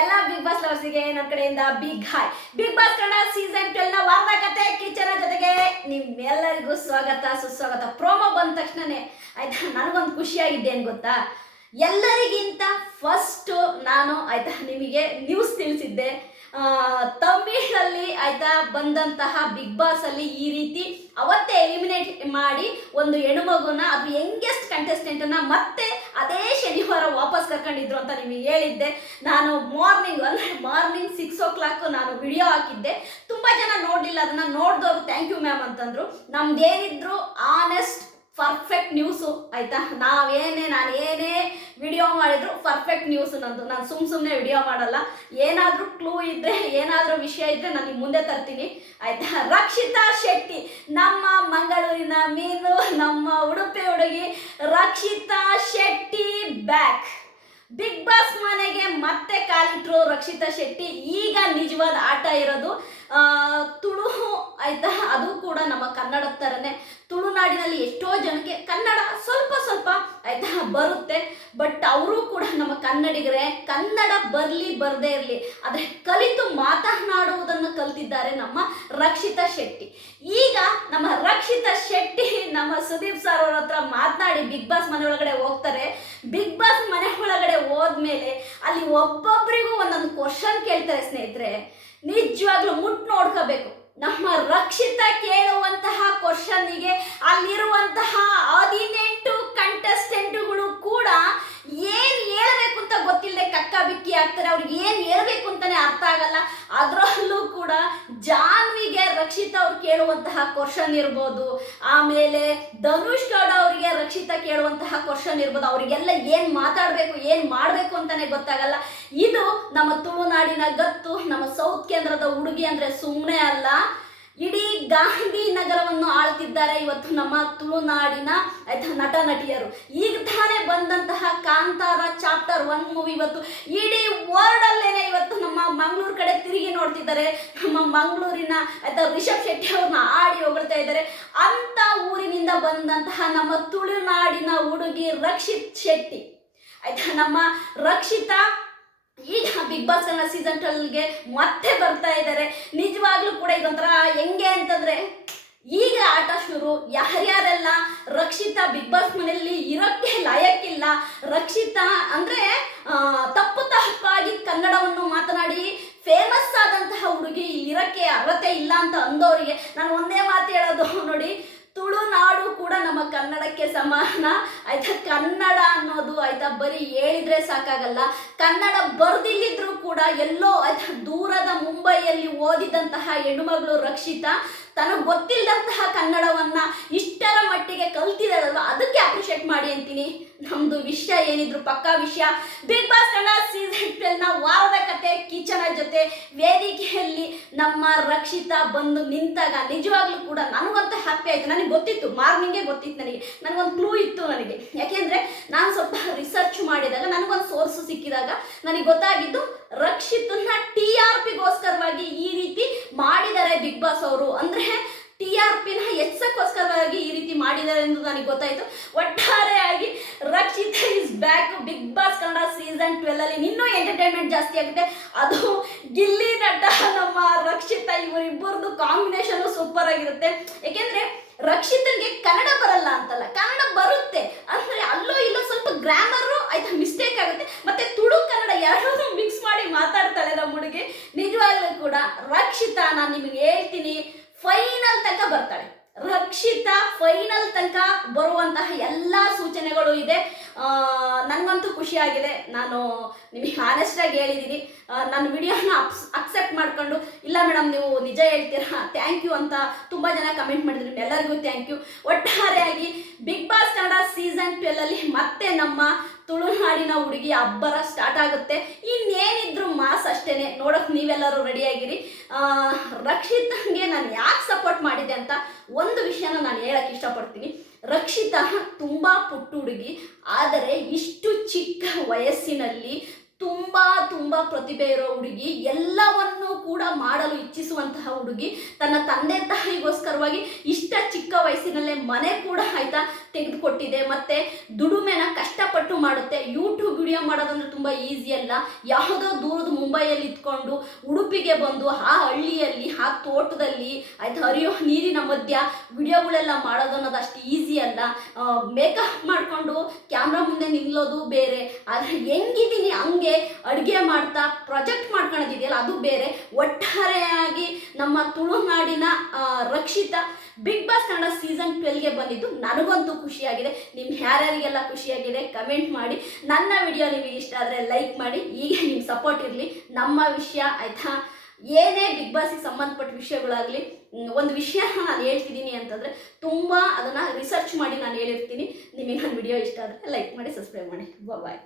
ಎಲ್ಲ big boss ಲವರ್ಸಿಗೆ ನನ್ನ ಕಡೆಯಿಂದ big hi big boss Kannada season ಟ್ವೆಲ್ನ ವಾರದ ಕತೆ ಕಿಚನ ಜೊತೆಗೆ ನಿಮ್ಮೆಲ್ಲರಿಗೂ ಸ್ವಾಗತ, ಸುಸ್ವಾಗತ. ಪ್ರೋಮೋ ಬಂದ ತಕ್ಷಣನೇ ಆಯ್ತಾ, ನನಗೊಂದು ಖುಷಿಯಾಗಿದ್ದೆ ಏನು ಗೊತ್ತಾ? ಎಲ್ಲರಿಗಿಂತ ಫಸ್ಟ್ ನಾನು ಆಯ್ತಾ, ನಿಮಗೆ ನ್ಯೂಸ್ ತಿಳಿಸಿದ್ದೆ. ತಮಿಳಲ್ಲಿ ಆಯ್ತಾ ಬಂದಂತಹ ಬಿಗ್ ಬಾಸ್ ಅಲ್ಲಿ ಈ ರೀತಿ ಅವತ್ತೇ ಎಲಿಮಿನೇಟ್ ಮಾಡಿ ಒಂದು ಹೆಣ್ಮಗುನ ಅದು ಯಂಗೆಸ್ಟ್ ಕಂಟೆಸ್ಟೆಂಟ್ ಅನ್ನ ಮತ್ತೆ ಅದೇ ಶನಿವಾರ ವಾಪಸ್ ಕರ್ಕೊಂಡಿದ್ರು ಅಂತ ನಿಮಗೆ ಹೇಳಿದ್ದೆ. ನಾನು ಮಾರ್ನಿಂಗ್ ಅಂದರೆ ಮಾರ್ನಿಂಗ್ ಸಿಕ್ಸ್ ಓ ಕ್ಲಾಕ್ ನಾನು ವಿಡಿಯೋ ಹಾಕಿದ್ದೆ. ತುಂಬ ಜನ ನೋಡಲಿಲ್ಲ, ಅದನ್ನು ನೋಡಿದವರು ಥ್ಯಾಂಕ್ ಯು ಮ್ಯಾಮ್ ಅಂತಂದ್ರು. ನಮ್ದೇನಿದ್ರು ಆನೆಸ್ಟ್ ಪರ್ಫೆಕ್ಟ್ ನ್ಯೂಸು ಆಯಿತಾ? ನಾವೇನೇ ನಾನು ಏನೇ ವಿಡಿಯೋ ಮಾಡಿದ್ರು ಪರ್ಫೆಕ್ಟ್ ನ್ಯೂಸ್ ನಂದು. ನಾನು ಸುಮ್ಮ ಸುಮ್ಮನೆ ವಿಡಿಯೋ ಮಾಡಲ್ಲ. ಏನಾದರೂ ಕ್ಲೂ ಇದ್ದರೆ ಏನಾದರೂ ವಿಷಯ ಇದ್ದರೆ ನಾನು ನಿಮ್ ಮುಂದೆ ತರ್ತೀನಿ. ಆಯಿತಾ? ರಕ್ಷಿತಾ ಶೆಟ್ಟಿ, ನಮ್ಮ ಮಂಗಳೂರಿನ ಮೀನು, ನಮ್ಮ ಉಡುಪಿ ಹುಡುಗಿ ರಕ್ಷಿತಾ ಬಿಗ್ ಬಾಸ್ ಮನೆಗೆ ಮತ್ತೆ ಕಾಲಿಟ್ರು ರಕ್ಷಿತಾ ಶೆಟ್ಟಿ. ಈಗ ನಿಜವಾದ ಆಟ ಇರೋದು ತುಳು ಆಯ್ತಾ? ಅದು ಕೂಡ ನಮ್ಮ ಕನ್ನಡದ ಥರನೇ ತುಳುನಾಡಿನಲ್ಲಿ ಎಷ್ಟೋ ಜನಕ್ಕೆ ಕನ್ನಡ ಸ್ವಲ್ಪ ಸ್ವಲ್ಪ ಆಯ್ತಾ ಬರುತ್ತೆ. ಬಟ್ ಅವರು ಕೂಡ ನಮ್ಮ ಕನ್ನಡಿಗರೇ, ಕನ್ನಡ ಬರಲಿ ಬರದೇ ಇರಲಿ. ಆದರೆ ಕಲಿತು ಮಾತನಾಡುವುದನ್ನು ಕಲ್ತಿದ್ದಾರೆ ನಮ್ಮ ರಕ್ಷಿತಾ ಶೆಟ್ಟಿ. ಈಗ ನಮ್ಮ ರಕ್ಷಿತಾ ಶೆಟ್ಟಿ ನಮ್ಮ ಸುದೀಪ್ ಸರ್ ಅವರ ಹತ್ರ ಮಾತನಾಡಿ ಬಿಗ್ ಬಾಸ್ ಮನೆ ಒಳಗಡೆ ಹೋಗ್ತಾರೆ. ಬಿಗ್ ಬಾಸ್ ಮನೆ ಹೋದ್ಮೇಲೆ ಅಲ್ಲಿ ಒಬ್ಬೊಬ್ಬರಿಗೂ ಒಂದೊಂದು ಕ್ವಶನ್ ಕೇಳ್ತಾರೆ ಸ್ನೇಹಿತರೆ. ನಿಜವಾಗ್ಲೂ ಮುಟ್ ನೋಡ್ಕೋಬೇಕು. ನಮ್ಮ ರಕ್ಷಿತ ಕೇಳುವಂತಹ ಕ್ವಶನ್ನಿಗೆ ಅಲ್ಲಿರುವಂತಹ ಹದಿನೆಂಟು ಕಂಟೆಸ್ಟೆಂಟ್ಗಳು ಕೂಡ ಏನ್ ಹೇಳ್ಬೇಕು ಅಂತ ಗೊತ್ತಿಲ್ಲದೆ ಕಕ್ಕ ಬಿಕ್ಕಿ ಆಗ್ತಾರೆ ಅವ್ರಿಗೆ ಏನ್ ಹೇಳ್ಬೇಕು ಅಂತಾನೆ ಅರ್ಥ ಆಗಲ್ಲ ಅದರಲ್ಲೂ ಕೂಡ ಜಾನ್ವಿಗೆ ರಕ್ಷಿತಾ ಅವ್ರು ಕೇಳುವಂತಹ ಕ್ವಶನ್ ಇರ್ಬೋದು. ಆಮೇಲೆ ಧನುಷ್ ಗೌಡ ಅವರಿಗೆ ರಕ್ಷಿತ ಕೇಳುವಂತಹ ಕ್ವಶನ್ ಇರ್ಬೋದು. ಅವರಿಗೆಲ್ಲ ಏನ್ ಮಾತಾಡಬೇಕು, ಏನ್ ಮಾಡಬೇಕು ಅಂತಾನೆ ಗೊತ್ತಾಗಲ್ಲ. ಇದು ನಮ್ಮ ತುಳುನಾಡಿನ ಗತ್ತು, ನಮ್ಮ ಸೌತ್ ಕೇಂದ್ರದ ಹುಡುಗಿ ಅಂದ್ರೆ ಸುಮ್ಮನೆ ಅಲ್ಲ. ಇಡೀ ಗಾಂಧಿ ನಗರವನ್ನು ಆಳ್ತಿದ್ದಾರೆ ಇವತ್ತು ನಮ್ಮ ತುಳುನಾಡಿನ ನಟ ನಟಿಯರು ಈಗ ತಾನೇ ಬಂದಂತಹ ಕಾಂತಾರ ಚಾಪ್ಟರ್ ಒನ್ ಮೂವಿ ಇವತ್ತು ಇಡೀ ವರ್ಲ್ಡ್ ಅಲ್ಲೇನೆ ಇವತ್ತು ನಮ್ಮ ಮಂಗಳೂರು ಕಡೆ ತಿರುಗಿ ನೋಡ್ತಿದ್ದಾರೆ. ನಮ್ಮ ಮಂಗಳೂರಿನ ಆಯ್ತಾ ರಿಷಬ್ ಶೆಟ್ಟಿ ಅವ್ರನ್ನ ಆಡಿ ಹೊಗಳ್ತಾ ಇದ್ದಾರೆ. ಅಂತ ಊರಿನಿಂದ ಬಂದಂತಹ ನಮ್ಮ ತುಳುನಾಡಿನ ಹುಡುಗಿ ರಕ್ಷಿತ್ ಶೆಟ್ಟಿ. ಆಯ್ತಾ ನಮ್ಮ Rakshita big boss Kannada season ಟ್ವೆಲ್ಗೆ ಮತ್ತೆ ಬರ್ತಾ ಇದ್ದಾರೆ ನಿಜವಾಗ್ಲೂ ಕೂಡ ಇದೊಂಥರ ಹೆಂಗೆ ಅಂತಂದ್ರೆ, ಈಗ ಆಟ ಶುರು, ಯಾರ್ಯಾರೆಲ್ಲ ರಕ್ಷಿತಾ ಬಿಗ್ ಬಾಸ್ ಮನೆಯಲ್ಲಿ ಇರೋಕ್ಕೆ ಲಾಯಕ್ಕಿಲ್ಲ, ರಕ್ಷಿತಾ ಅಂದ್ರೆ ತಪ್ಪು ತಪ್ಪಾಗಿ ಕನ್ನಡವನ್ನು ಮಾತನಾಡಿ ಫೇಮಸ್ ಆದಂತಹ ಹುಡುಗಿ ಇರಕ್ಕೆ ಅರ್ಹತೆ ಇಲ್ಲ ಅಂತ ಅಂದವರಿಗೆ ನಾನು ಒಂದೇ ಮಾತು ಹೇಳೋದು, ನೋಡಿ ಕೂಡ ನಮ್ಮ ಕನ್ನಡಕ್ಕೆ ಸಮಾನ. ಆಯ್ತಾ, ಕನ್ನಡ ಅನ್ನೋದು ಆಯ್ತಾ, ಬರೀ ಹೇಳಿದ್ರೆ ಸಾಕಾಗಲ್ಲ. ಕನ್ನಡ ಬರ್ದಿಲ್ಲಿದ್ರು ಕೂಡ ಎಲ್ಲೋ ಆಯ್ತಾ, ದೂರದ ಮುಂಬೈಯಲ್ಲಿ ಓದಿದಂತಹ ಹೆಣ್ಣುಮಗಳು ರಕ್ಷಿತಾ, ತನಗೆ ಗೊತ್ತಿಲ್ಲದಂತಹ ಕನ್ನಡವನ್ನ ಇಷ್ಟರ ಮಟ್ಟಿಗೆ ಕಲ್ತಿದಾರಲ್ವ ಅದಕ್ಕೆ ಅಪ್ರಿಷಿಯೇಟ್ ಮಾಡಿ ಅಂತೀನಿ. ನಮ್ದು ವಿಷಯ ಏನಿದ್ರು ಪಕ್ಕಾ ವಿಷಯ. ಬಿಗ್ ಬಾಸ್ ಕನ್ನಡ ಸೀಸನ್ ಟ್ವೆಲ್ನ ವಾರದ ಕತೆ ಕಿಚನ ಜೊತೆ ವೇದಿಕೆಯಲ್ಲಿ ನಮ್ಮ ರಕ್ಷಿತಾ ಬಂದು ನಿಂತಾಗ ನಿಜವಾಗ್ಲೂ ಕೂಡ ನನಗಂತೂ ಹ್ಯಾಪಿ ಆಯ್ತು. ನನಗೆ ಗೊತ್ತಿತ್ತು ಮಾರ್ನಿಂಗೇ ಗೊತ್ತಿತ್ತು ನನಗೆ. ನನಗೊಂದು ಕ್ಲೂ ಇತ್ತು ನನಗೆ. ಯಾಕೆಂದ್ರೆ ನಾನು ಸ್ವಲ್ಪ ರಿಸರ್ಚ್ ಮಾಡಿದಾಗ, ನನಗೊಂದು ಸೋರ್ಸ್ ಸಿಕ್ಕಿದಾಗ ನನಗೆ ಗೊತ್ತಾಗಿದ್ದು ರಕ್ಷಿತನ್ನ ಟಿ ಆರ್ ಪಿಗೋಸ್ಕರವಾಗಿ ಈ ರೀತಿ ಮಾಡಿದ್ದಾರೆ ಬಿಗ್ ಬಾಸ್ ಅವರು. ಅಂದ್ರೆ ಆರ್ ಪಿನ ಹೆಚ್ಚಕ್ಕೋಸ್ಕರವಾಗಿ ಈ ರೀತಿ ಮಾಡಿದ್ದಾರೆ ಎಂದು ನನಗೆ ಗೊತ್ತಾಯಿತು. ಒಟ್ಟಾರೆಯಾಗಿ Rakshita is back big boss Kannada season twelve ಅಲ್ಲಿ ಇನ್ನೂ ಎಂಟರ್ಟೈನ್ಮೆಂಟ್ ಜಾಸ್ತಿ ಆಗುತ್ತೆ. ಅದು ಗಿಲ್ಲಿ ನಟ ನಮ್ಮ ರಕ್ಷಿತ ಇವರಿಬ್ಬರದು ಕಾಂಬಿನೇಷನ್ ಸೂಪರ್ ಆಗಿರುತ್ತೆ. ಯಾಕೆಂದ್ರೆ ರಕ್ಷಿತನ್ಗೆ ಕನ್ನಡ ಬರಲ್ಲ ಅಂತಲ್ಲ. ಕನ್ನಡ ಬರುತ್ತೆ. ಅಂದ್ರೆ ಅಲ್ಲೋ ಇಲ್ಲೋ ಸ್ವಲ್ಪ ಗ್ರಾಮರ್ ಆಯ್ತಾ ಮಿಸ್ಟೇಕ್ ಆಗುತ್ತೆ ಮತ್ತೆ ತುಳು ಕನ್ನಡ ಎರಡೂ ಮಿಕ್ಸ್ ಮಾಡಿ ಮಾತಾಡ್ತಾಳೆ ನಮ್ಮ ಹುಡುಗಿ ನಿಜವಾಗ್ಲೂ ಕೂಡ ರಕ್ಷಿತಾ ನಾನು ನಿಮಗೆ ಹೇಳ್ತೀನಿ ಫೈನಲ್ ತನಕ ಬರ್ತಾಳೆ ರಕ್ಷಿತಾ ಫೈನಲ್ ತನಕ ಬರುವಂತಹ ಎಲ್ಲ ಸೂಚನೆಗಳು ಇದೆ. ನನಗಂತೂ ಖುಷಿಯಾಗಿದೆ ನಾನು ನಿಮಗೆ ಆನೆಸ್ಟಾಗಿ ಹೇಳಿದ್ದೀನಿ ನನ್ನ ವಿಡಿಯೋನ ಅಪ್ಸ್ ಅಕ್ಸೆಪ್ಟ್ ಮಾಡ್ಕೊಂಡು, ಇಲ್ಲ ಮೇಡಮ್ ನೀವು ನಿಜ ಹೇಳ್ತೀರಾ? ಥ್ಯಾಂಕ್ ಯು ಅಂತ ತುಂಬ ಜನ ಕಮೆಂಟ್ ಮಾಡಿದ್ರು. ಎಲ್ಲರಿಗೂ ಥ್ಯಾಂಕ್ ಯು ಒಟ್ಟಾರೆಯಾಗಿ ಬಿಗ್ ಬಾಸ್ ಕನ್ನಡ ಸೀಸನ್ ಟ್ವೆಲ್ಲಲ್ಲಿ ಮತ್ತೆ ನಮ್ಮ ತುಳುನಾಡಿನ ಹುಡುಗಿ ಅಬ್ಬರ ಸ್ಟಾರ್ಟ್ ಆಗುತ್ತೆ. ಇನ್ನೇನಿದ್ರು ಮಾಸ್ ಅಷ್ಟೇನೆ. ನೋಡೋಕೆ ನೀವೆಲ್ಲರೂ ರೆಡಿಯಾಗಿರಿ ರಕ್ಷಿತಂಗೆ ನಾನು ಯಾಕೆ ಸಪೋರ್ಟ್ ಮಾಡಿದೆ ಅಂತ ಒಂದು ವಿಷಯನ ನಾನು ಹೇಳಕ್ಕೆ ಇಷ್ಟಪಡ್ತೀನಿ. ರಕ್ಷಿತಾ ತುಂಬ ಪುಟ್ಟ ಹುಡುಗಿ, ಆದರೆ ಇಷ್ಟು ಚಿಕ್ಕ ವಯಸ್ಸಿನಲ್ಲಿ ತುಂಬ ತುಂಬ ಪ್ರತಿಭೆ ಇರೋ ಹುಡುಗಿ, ಎಲ್ಲವನ್ನೂ ಕೂಡ ಮಾಡಲು ಇಚ್ಛಿಸುವಂತಹ ಹುಡುಗಿ, ತನ್ನ ತಂದೆ ತಾಯಿಗೋಸ್ಕರವಾಗಿ ಇಷ್ಟ ಚಿಕ್ಕ ವಯಸ್ಸಿನಲ್ಲೇ ಮನೆ ಕೂಡ ಆಯ್ತಾ. ತೆಗೆದುಕೊಟ್ಟಿದೆ. ಮತ್ತೆ ದುಡುಮೆನ ಕಷ್ಟಪಟ್ಟು ಮಾಡುತ್ತೆ. ಯೂಟ್ಯೂಬ್ ವಿಡಿಯೋ ಮಾಡೋದಂದ್ರೆ ತುಂಬ ಈಸಿ ಅಲ್ಲ. ಯಾವುದೋ ದೂರದ ಮುಂಬೈಯಲ್ಲಿ ಇದ್ಕೊಂಡು ಉಡುಪಿಗೆ ಬಂದು ಆ ಹಳ್ಳಿಯಲ್ಲಿ, ಆ ತೋಟದಲ್ಲಿ ಆಯ್ತು ಹರಿಯೋ ನೀರಿನ ಮಧ್ಯ ವಿಡಿಯೋಗಳೆಲ್ಲ ಮಾಡೋದು ಅನ್ನೋದು ಅಷ್ಟು ಈಸಿ ಅಲ್ಲ. ಮೇಕಪ್ ಮಾಡಿಕೊಂಡು ಕ್ಯಾಮ್ರಾ ಮುಂದೆ ನಿಲ್ಲೋದು ಬೇರೆ. ಆದರೆ ಹೆಂಗಿದ್ದೀನಿ ಹಂಗೆ ಅಡುಗೆ ಮಾಡ್ತಾ ಪ್ರಾಜೆಕ್ಟ್ ಮಾಡ್ಕೊಳ್ಳೋದಿದೆಯಲ್ಲ ಅದು ಬೇರೆ. ಒಟ್ಟಾರೆಯಾಗಿ ನಮ್ಮ ತುಳುನಾಡಿನ Rakshita big boss Kannada season ಟ್ವೆಲ್ಗೆ ಬಂದಿದ್ದು. ನನಗಂತೂ ಖುಷಿಯಾಗಿದೆ. ನಿಮ್ಮ ಯಾರ್ಯಾರಿಗೆಲ್ಲ ಖುಷಿಯಾಗಿದೆ ಕಮೆಂಟ್ ಮಾಡಿ. ನನ್ನ ವಿಡಿಯೋ ನಿಮಗೆ ಇಷ್ಟ ಆದರೆ ಲೈಕ್ ಮಾಡಿ. ಈಗ ನಿಮ್ಮ ಸಪೋರ್ಟ್ ಇರಲಿ. ನಮ್ಮ ವಿಷಯ ಆಯಿತಾ? ಏನೇ ಬಿಗ್ ಬಾಸ್ಗೆ ಸಂಬಂಧಪಟ್ಟ ವಿಷಯಗಳಾಗಲಿ ಒಂದು ವಿಷಯ ನಾನು ಹೇಳ್ತಿದ್ದೀನಿ ಅಂತಂದರೆ ತುಂಬ ಅದನ್ನು ರಿಸರ್ಚ್ ಮಾಡಿ ನಾನು ಹೇಳಿರ್ತೀನಿ. ನಿಮಗೆ ನನ್ನ ವಿಡಿಯೋ ಇಷ್ಟ ಆದರೆ ಲೈಕ್ ಮಾಡಿ ಸಬ್ಸ್ಕ್ರೈಬ್ ಮಾಡಿ. ಬಾಯ್